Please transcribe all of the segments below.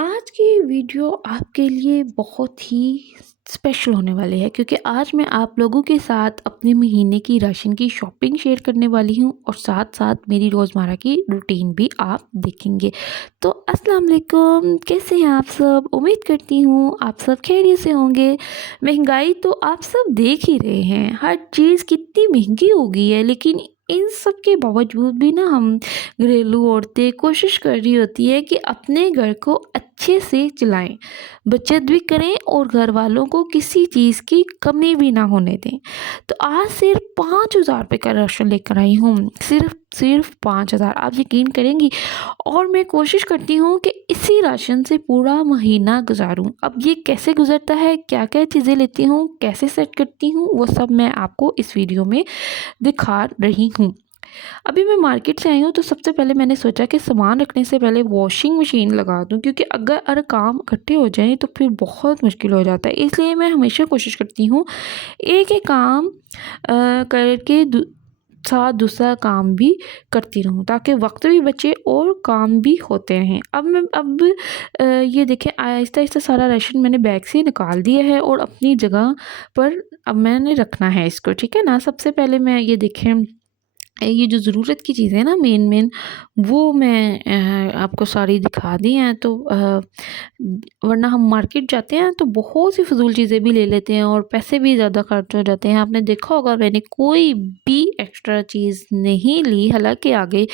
आज की वीडियो आपके लिए बहुत ही स्पेशल होने वाली है क्योंकि आज मैं आप लोगों के साथ अपने महीने की राशन की शॉपिंग शेयर करने वाली हूँ और साथ साथ मेरी रोज़मर्रा की रूटीन भी आप देखेंगे। तो अस्सलाम वालेकुम, कैसे हैं आप सब? उम्मीद करती हूँ आप सब खैरियत से होंगे। महंगाई तो आप सब देख ही रहे हैं, हर चीज़ कितनी महंगी हो गई है, लेकिन इन सब के बावजूद भी ना हम घरेलू औरतें कोशिश कर रही होती है कि अपने घर को अच्छे से चलाएं, बचत भी करें और घर वालों को किसी चीज़ की कमी भी ना होने दें। तो आज सिर्फ 5,000 रुपये का राशन लेकर आई हूँ, सिर्फ 5,000, आप यकीन करेंगी। और मैं कोशिश करती हूँ कि इसी राशन से पूरा महीना गुजारूँ। अब ये कैसे गुजरता है, क्या क्या चीज़ें लेती हूँ, कैसे सेट करती हूँ, वो सब मैं आपको इस वीडियो में दिखा रही हूँ। अभी मैं मार्केट से आई हूँ तो सबसे पहले मैंने सोचा कि सामान रखने से पहले वॉशिंग मशीन लगा दूँ, क्योंकि अगर काम इकट्ठे हो जाएँ तो फिर बहुत मुश्किल हो जाता है। इसलिए मैं हमेशा कोशिश करती हूँ एक एक काम करके साथ दूसरा काम भी करती रहूँ, ताकि वक्त भी बचे और काम भी होते रहें। ये देखें, आहिस्ता आहिस्ता सारा राशन मैंने बैग से निकाल दिया है और अपनी जगह पर अब मैंने रखना है इसको, ठीक है ना। सबसे पहले मैं ये देखें, ये जो ज़रूरत की चीज़ें हैं ना, मेन वो मैं आपको सारी दिखा दी हैं। तो वरना हम मार्केट जाते हैं तो बहुत सी फ़िज़ूल चीज़ें भी ले लेते हैं और पैसे भी ज़्यादा खर्च हो जाते हैं। आपने देखा होगा, मैंने कोई भी एक्स्ट्रा चीज़ नहीं ली, हालाँकि आगे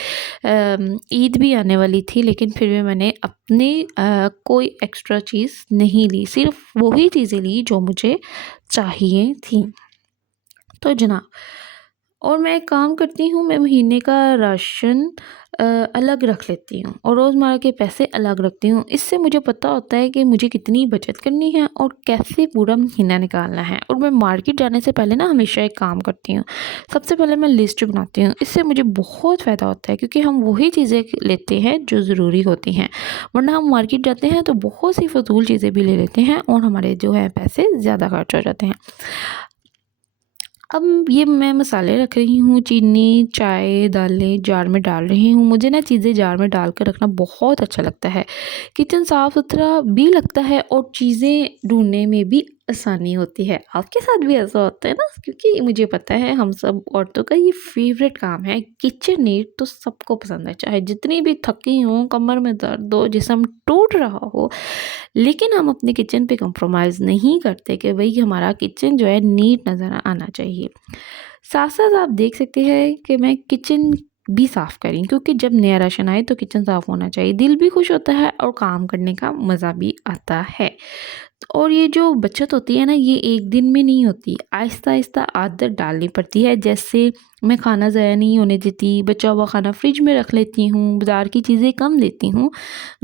ईद भी आने वाली थी, लेकिन फिर भी मैंने अपनी कोई एक्स्ट्रा चीज़ नहीं ली, सिर्फ़ वही चीज़ें ली जो मुझे चाहिए थी। तो जनाब, और मैं एक काम करती हूँ, मैं महीने का राशन अलग रख लेती हूँ और रोज़मर्रा के पैसे अलग रखती हूँ। इससे मुझे पता होता है कि मुझे कितनी बचत करनी है और कैसे पूरा महीना निकालना है। और मैं मार्केट जाने से पहले ना हमेशा एक काम करती हूँ, सबसे पहले मैं लिस्ट बनाती हूँ। इससे मुझे बहुत फ़ायदा होता है, क्योंकि हम वही चीज़ें लेते हैं जो ज़रूरी होती हैं, वरना हम मार्केट जाते हैं तो बहुत सी फ़िज़ूल चीज़ें भी ले लेते हैं और हमारे जो है पैसे ज़्यादा खर्च हो जाते हैं। अब ये मैं मसाले रख रही हूँ, चीनी, चाय, दालें जार में डाल रही हूँ। मुझे ना चीज़ें जार में डाल कर रखना बहुत अच्छा लगता है। किचन साफ़-सुथरा भी लगता है और चीज़ें ढूँढने में भी आसानी होती है। आपके साथ भी ऐसा होता है ना? क्योंकि मुझे पता है हम सब औरतों का ये फ़ेवरेट काम है। किचन नीट तो सबको पसंद है, चाहे जितनी भी थकी हों, कमर में दर्द हो, जिस्म टूट रहा हो, लेकिन हम अपने किचन पे कॉम्प्रोमाइज़ नहीं करते कि भई हमारा किचन जो है नीट नज़र आना चाहिए। साथ-साथ आप देख सकते हैं कि मैं किचन भी साफ़ करी, क्योंकि जब नया राशन आए तो किचन साफ़ होना चाहिए। दिल भी खुश होता है और काम करने का मज़ा भी आता है। और ये जो बचत होती है ना, ये एक दिन में नहीं होती, आहिस्ता-आहिस्ता आदत डालनी पड़ती है। जैसे मैं खाना ज़ाया नहीं होने देती, बचा हुआ खाना फ्रिज में रख लेती हूँ, बाज़ार की चीज़ें कम लेती हूँ,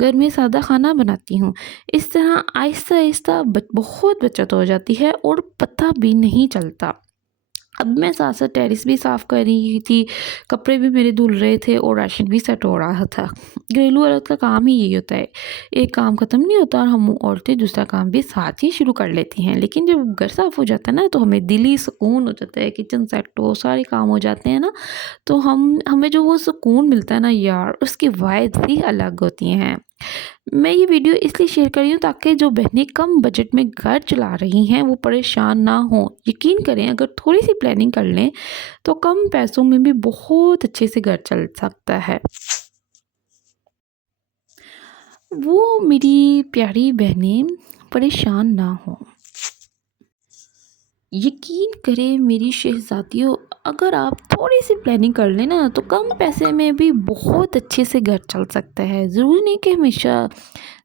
घर में सादा खाना बनाती हूँ। इस तरह आहिस्ता-आहिस्ता बहुत बचत हो जाती है और पता भी नहीं चलता। अब मैं साथ-साथ टेरेस भी साफ़ कर रही थी, कपड़े भी मेरे धुल रहे थे और राशन भी सेट हो रहा था। घरेलू औरत का काम ही यही होता है, एक काम ख़त्म नहीं होता और हम औरतें दूसरा काम भी साथ ही शुरू कर लेती हैं। लेकिन जब घर साफ़ हो जाता है ना, तो हमें दिली सुकून हो जाता है, किचन सेट हो, सारे काम हो जाते हैं ना, तो हमें जो वो सुकून मिलता है ना यार, उसकी वाइब्स ही अलग होती हैं। मैं ये वीडियो इसलिए शेयर कर रही हूँ ताकि जो बहनें कम बजट में घर चला रही हैं वो परेशान ना हों। यकीन करें, अगर थोड़ी सी प्लानिंग कर लें तो कम पैसों में भी बहुत अच्छे से घर चल सकता है। वो मेरी प्यारी बहनें परेशान ना हों। यकीन करें मेरी शहज़ादियों, अगर आप थोड़ी-सी प्लानिंग कर लें ना, तो कम पैसे में भी बहुत अच्छे से घर चल सकता है। ज़रूरी नहीं कि हमेशा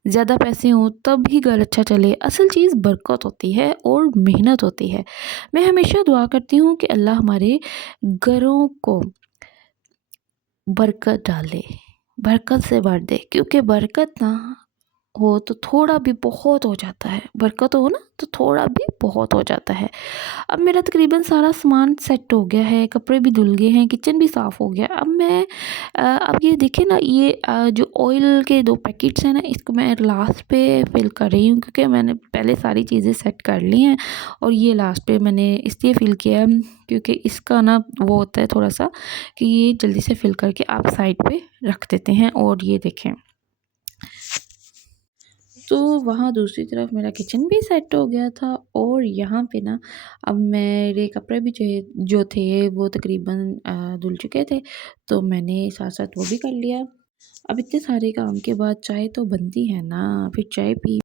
ज़्यादा पैसे हों तब ही घर अच्छा चले। असल चीज़ बरकत होती है और मेहनत होती है। मैं हमेशा दुआ करती हूँ कि अल्लाह हमारे घरों को बरकत डाले, बरकत से भर दे, क्योंकि बरकत ना हो तो थोड़ा भी बहुत हो जाता है, बरकत हो ना तो थोड़ा भी बहुत हो जाता है। अब मेरा तकरीबन सारा सामान सेट हो गया है, कपड़े भी धुल गए हैं, किचन भी साफ़ हो गया। अब ये देखिए ना, ये जो ऑयल के 2 पैकेट्स हैं ना, इसको मैं लास्ट पे फ़िल कर रही हूँ, क्योंकि मैंने पहले सारी चीज़ें सेट कर ली हैं और ये लास्ट पे मैंने इसलिए फ़िल किया है क्योंकि इसका ना वो होता है थोड़ा-सा कि ये जल्दी से फ़िल करके आप साइड पे रख देते हैं। और ये देखें, तो वहाँ दूसरी तरफ मेरा किचन भी सेट हो गया था और यहाँ पे ना अब मेरे कपड़े भी जो थे वो तकरीबन धुल चुके थे, तो मैंने साथ-साथ वो भी कर लिया। अब इतने सारे काम के बाद चाय तो बनती है ना, फिर चाय पी